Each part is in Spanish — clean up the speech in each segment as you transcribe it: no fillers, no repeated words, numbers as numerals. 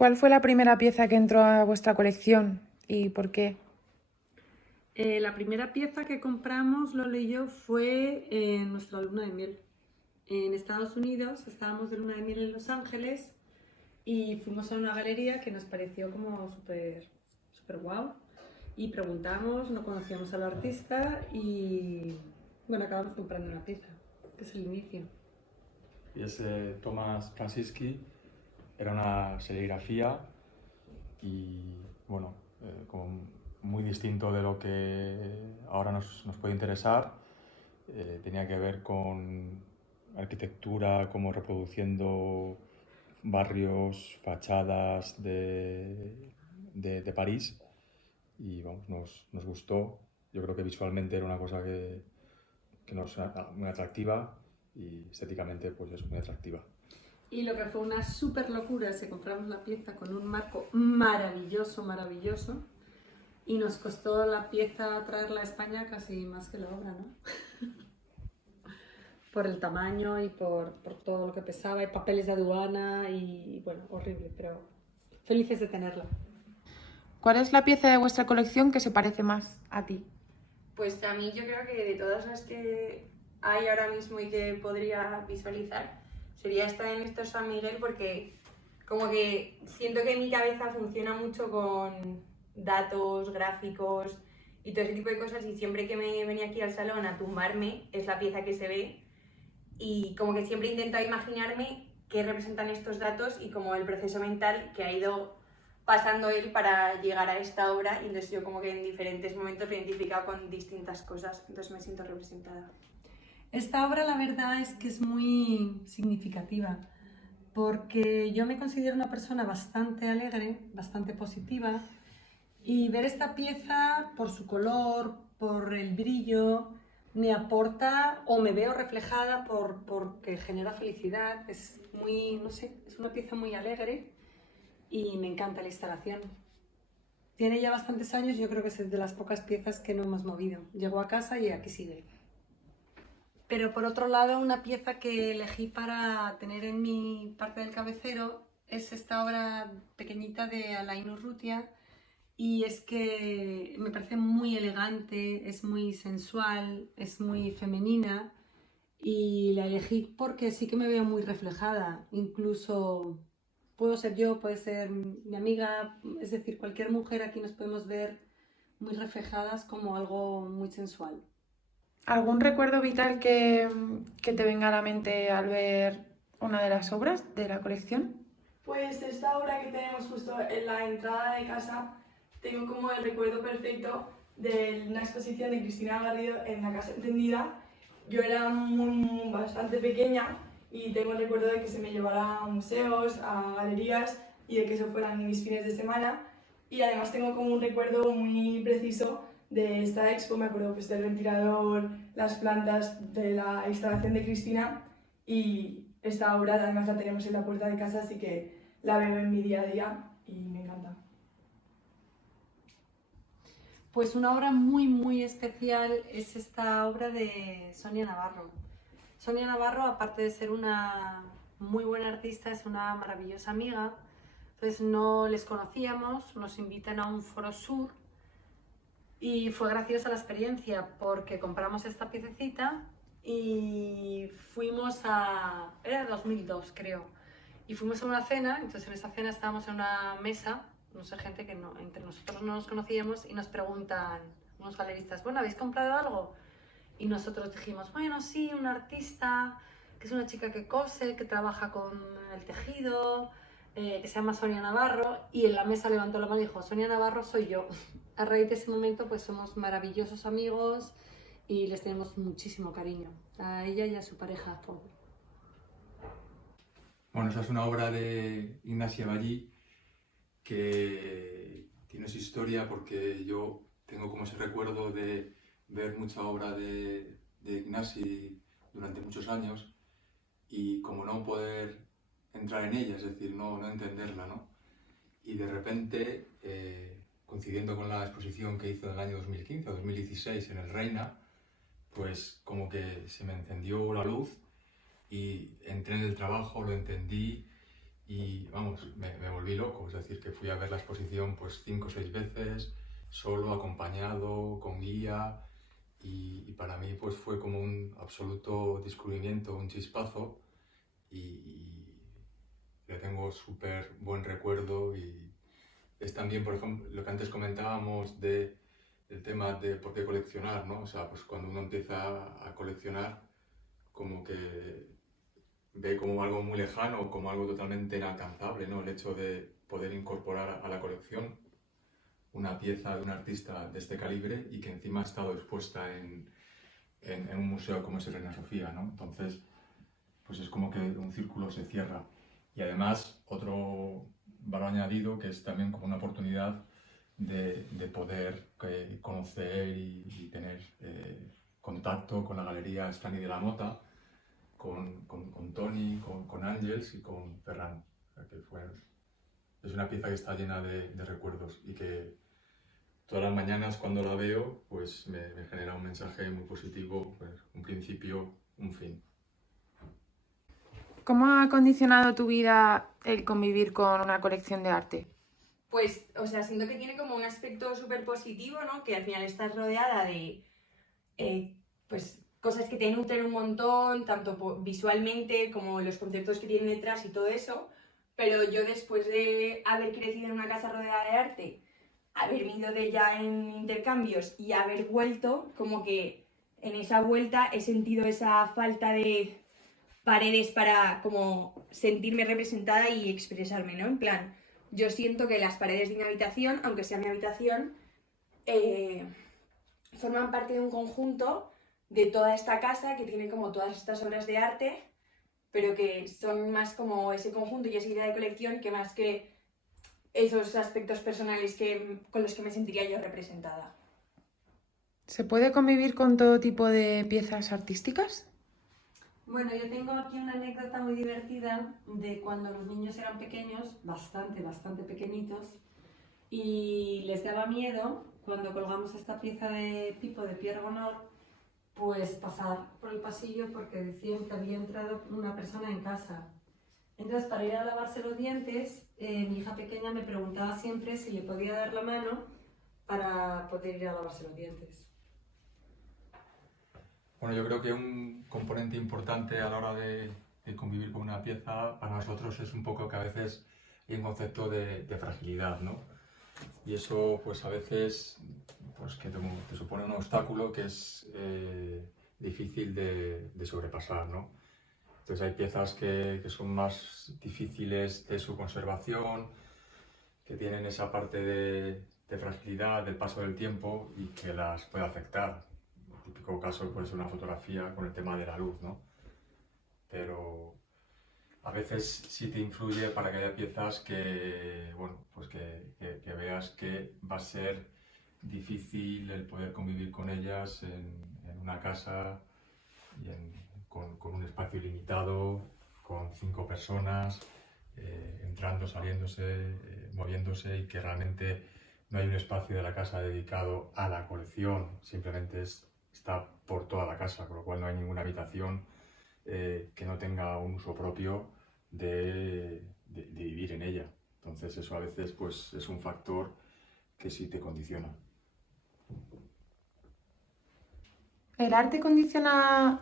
¿Cuál fue la primera pieza que entró a vuestra colección y por qué? La primera pieza que compramos, Lola y yo, fue en nuestra luna de miel. En Estados Unidos, estábamos de luna de miel en Los Ángeles y fuimos a una galería que nos pareció como súper guau. Y preguntamos, no conocíamos al artista y bueno, acabamos comprando una pieza, que es el inicio. Y ese Thomas Francisci era una serigrafía y bueno, como muy distinto de lo que ahora nos puede interesar. Tenía que ver con arquitectura, como reproduciendo barrios, fachadas de París y vamos, nos gustó. Yo creo que visualmente era una cosa que nos era muy atractiva y estéticamente pues es muy atractiva. Y lo que fue una súper locura es que compramos la pieza con un marco maravilloso, maravilloso, y nos costó la pieza traerla a España casi más que la obra, ¿no? Por el tamaño y por todo lo que pesaba, y papeles de aduana y bueno, horrible, pero felices de tenerla. ¿Cuál es la pieza de vuestra colección que se parece más a ti? Pues a mí yo creo que de todas las que hay ahora mismo y que podría visualizar, sería esta de Néstor San Miguel, porque como que siento que mi cabeza funciona mucho con datos, gráficos y todo ese tipo de cosas, y siempre que me venía aquí al salón a tumbarme es la pieza que se ve, y como que siempre intento imaginarme qué representan estos datos y como el proceso mental que ha ido pasando él para llegar a esta obra, y entonces yo como que en diferentes momentos lo he identificado con distintas cosas, entonces me siento representada. Esta obra la verdad es que es muy significativa porque yo me considero una persona bastante alegre, bastante positiva, y ver esta pieza por su color, por el brillo, me aporta o me veo reflejada porque genera felicidad. Es muy, no sé, es una pieza muy alegre y me encanta la instalación. Tiene ya bastantes años, yo creo que es de las pocas piezas que no hemos movido. Llegó a casa y aquí sigue. Pero por otro lado, una pieza que elegí para tener en mi parte del cabecero es esta obra pequeñita de Alain Urrutia, y es que me parece muy elegante, es muy sensual, es muy femenina, y la elegí porque sí que me veo muy reflejada. Incluso puedo ser yo, puede ser mi amiga, es decir, cualquier mujer aquí nos podemos ver muy reflejadas como algo muy sensual. ¿Algún recuerdo vital que te venga a la mente al ver una de las obras de la colección? Pues esta obra que tenemos justo en la entrada de casa, tengo como el recuerdo perfecto de una exposición de Cristina Garrido en la Casa Entendida. Yo era bastante pequeña y tengo el recuerdo de que se me llevara a museos, a galerías y de que eso fueran mis fines de semana. Y además tengo como un recuerdo muy preciso de esta expo, me acuerdo pues del ventilador, las plantas de la instalación de Cristina, y esta obra además la tenemos en la puerta de casa, así que la veo en mi día a día y me encanta. Pues una obra muy especial es esta obra de Sonia Navarro. Sonia Navarro, aparte de ser una muy buena artista, es una maravillosa amiga. Entonces no les conocíamos, nos invitan a un foro sur y fue graciosa la experiencia porque compramos esta piececita y fuimos a... era 2002 creo, y fuimos a una cena. Entonces en esa cena estábamos en una mesa, no sé, gente que no, entre nosotros no nos conocíamos, y nos preguntan unos galeristas, bueno, ¿habéis comprado algo? Y nosotros dijimos, bueno, sí, una artista, que es una chica que cose, que trabaja con el tejido, que se llama Sonia Navarro, y en la mesa levantó la mano y dijo, Sonia Navarro soy yo. A raíz de ese momento pues somos maravillosos amigos y les tenemos muchísimo cariño, a ella y a su pareja Paul. Bueno, esta es una obra de Ignacia Ballí que tiene su historia, porque yo tengo como ese recuerdo de ver mucha obra de Ignasi durante muchos años y como no poder entrar en ella, es decir, no entenderla, ¿no? Y de repente, coincidiendo con la exposición que hizo en el año 2015 o 2016 en el Reina, pues como que se me encendió la luz y entré en el trabajo, lo entendí y vamos, me volví loco, es decir, que fui a ver la exposición pues 5 o 6 veces, solo, acompañado, con guía, y para mí pues fue como un absoluto descubrimiento, un chispazo, y le tengo súper buen recuerdo. Y es también, por ejemplo, lo que antes comentábamos del tema de por qué coleccionar, ¿no? O sea, pues cuando uno empieza a coleccionar, como que ve como algo muy lejano, como algo totalmente inalcanzable, ¿no? El hecho de poder incorporar a la colección una pieza de un artista de este calibre y que encima ha estado expuesta en un museo como es el Reina Sofía, ¿no? Entonces, pues es como que un círculo se cierra. Y además, otro valor añadido que es también como una oportunidad de poder conocer y tener contacto con la galería Stanley de la Mota, con Toni, con Ángels y con Ferran. O sea, que es una pieza que está llena de recuerdos y que todas las mañanas cuando la veo pues me genera un mensaje muy positivo, pues, un principio, un fin. ¿Cómo ha condicionado tu vida el convivir con una colección de arte? Pues, o sea, siento que tiene como un aspecto súper positivo, ¿no? Que al final estás rodeada de, pues, cosas que te nutren un montón, tanto visualmente como los conceptos que tienen detrás y todo eso. Pero yo después de haber crecido en una casa rodeada de arte, haber ido de ella en intercambios y haber vuelto, como que en esa vuelta he sentido esa falta de paredes para como sentirme representada y expresarme, ¿no? En plan, yo siento que las paredes de mi habitación, aunque sea mi habitación, forman parte de un conjunto de toda esta casa que tiene como todas estas obras de arte, pero que son más como ese conjunto y esa idea de colección que más que esos aspectos personales con los que me sentiría yo representada. ¿Se puede convivir con todo tipo de piezas artísticas? Bueno, yo tengo aquí una anécdota muy divertida de cuando los niños eran pequeños, bastante pequeñitos, y les daba miedo cuando colgamos esta pieza de Pipo de Pierre Bonnard, pues pasar por el pasillo porque decían que había entrado una persona en casa. Entonces, para ir a lavarse los dientes, mi hija pequeña me preguntaba siempre si le podía dar la mano para poder ir a lavarse los dientes. Bueno, yo creo que un componente importante a la hora de convivir con una pieza para nosotros es un poco que a veces hay un concepto de fragilidad, ¿no? Y eso pues a veces pues, que te supone un obstáculo que es difícil de sobrepasar, ¿no? Entonces hay piezas que son más difíciles de su conservación, que tienen esa parte de fragilidad del paso del tiempo y que las puede afectar. El típico caso puede ser una fotografía con el tema de la luz, ¿no? Pero a veces sí te influye para que haya piezas que, bueno, pues que veas que va a ser difícil el poder convivir con ellas en una casa y con un espacio limitado, con 5 personas, entrando, saliéndose, moviéndose, y que realmente no hay un espacio de la casa dedicado a la colección, simplemente está por toda la casa, con lo cual no hay ninguna habitación que no tenga un uso propio de vivir en ella. Entonces eso a veces pues, es un factor que sí te condiciona. ¿El arte condiciona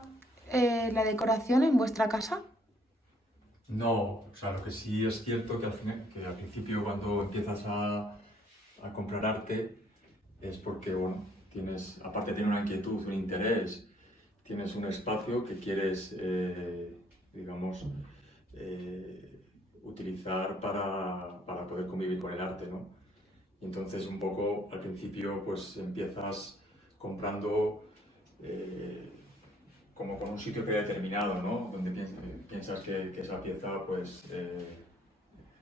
la decoración en vuestra casa? No, o sea, lo que sí es cierto que al principio cuando empiezas a comprar arte es porque, bueno, aparte de tener una inquietud, un interés, tienes un espacio que quieres, digamos, utilizar para poder convivir con el arte, ¿no? Y entonces un poco al principio pues empiezas comprando como con un sitio predeterminado, ¿no? Donde piensas que esa pieza pues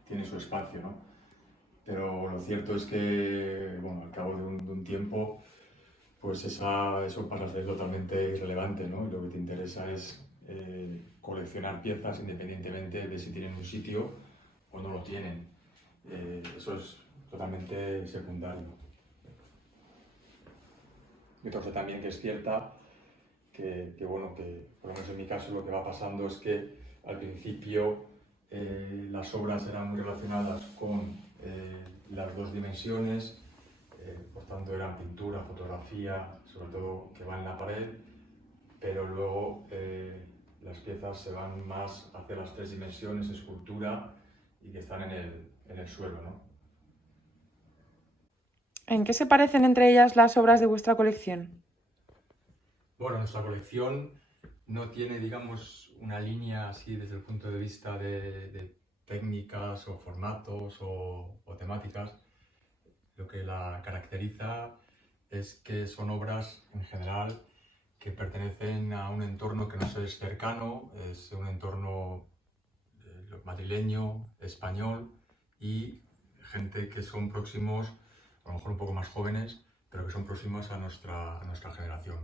tiene su espacio, ¿no? Pero lo cierto es que, bueno, al cabo de un tiempo pues eso pasa a ser totalmente irrelevante, ¿no? Y lo que te interesa es coleccionar piezas independientemente de si tienen un sitio o no lo tienen. Eso es totalmente secundario. Y otra cosa también que es cierta, que bueno, que por lo menos en mi caso lo que va pasando es que al principio las obras eran muy relacionadas con las dos dimensiones, por tanto eran pintura, fotografía, sobre todo que va en la pared, pero luego las piezas se van más hacia las tres dimensiones, escultura, y que están en el suelo, ¿no? ¿En qué se parecen entre ellas las obras de vuestra colección? Bueno, nuestra colección no tiene, digamos, una línea así desde el punto de vista de técnicas o formatos o temáticas. Lo que la caracteriza es que son obras en general que pertenecen a un entorno que nos es cercano, es un entorno madrileño, español, y gente que son próximos, a lo mejor un poco más jóvenes, pero que son próximos a nuestra generación.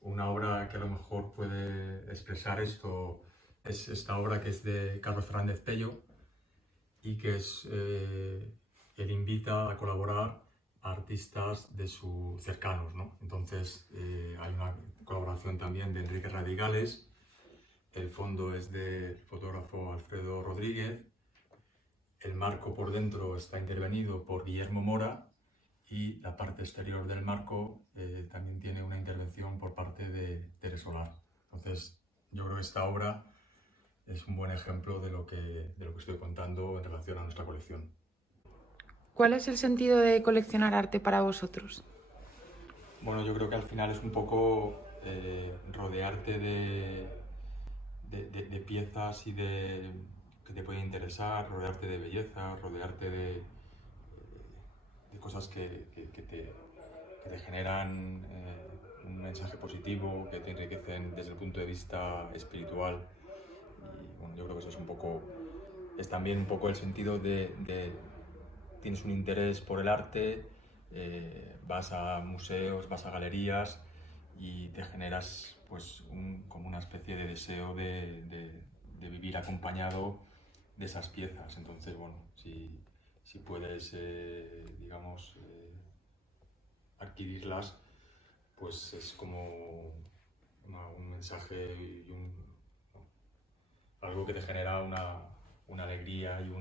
Una obra que a lo mejor puede expresar esto es esta obra que es de Carlos Fernández Pello y que es, él invita a colaborar a artistas de sus cercanos, ¿no? Entonces hay una colaboración también de Enrique Radigales, el fondo es del fotógrafo Alfredo Rodríguez, el marco por dentro está intervenido por Guillermo Mora y la parte exterior del marco también tiene una intervención por parte de Tere Solar. Entonces yo creo que esta obra es un buen ejemplo de lo que estoy contando en relación a nuestra colección. ¿Cuál es el sentido de coleccionar arte para vosotros? Bueno, yo creo que al final es un poco rodearte de piezas y que te pueden interesar, rodearte de belleza, rodearte de cosas que te generan un mensaje positivo, que te enriquecen desde el punto de vista espiritual. Y bueno, yo creo que eso es también un poco el sentido tienes un interés por el arte, vas a museos, vas a galerías y te generas pues como una especie de deseo de vivir acompañado de esas piezas. Entonces, bueno, si puedes, digamos, adquirirlas, pues es como un mensaje y algo que te genera una alegría y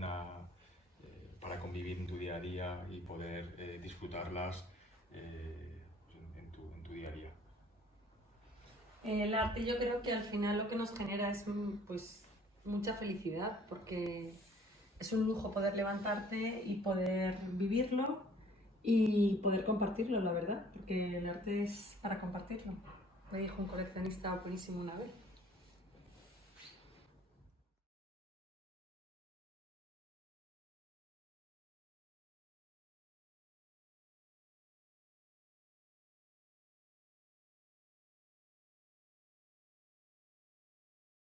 para convivir en tu día a día y poder disfrutarlas en tu día a día. El arte yo creo que al final lo que nos genera es pues mucha felicidad, porque es un lujo poder levantarte y poder vivirlo y poder compartirlo, la verdad, porque el arte es para compartirlo. Me dijo un coleccionista buenísimo una vez.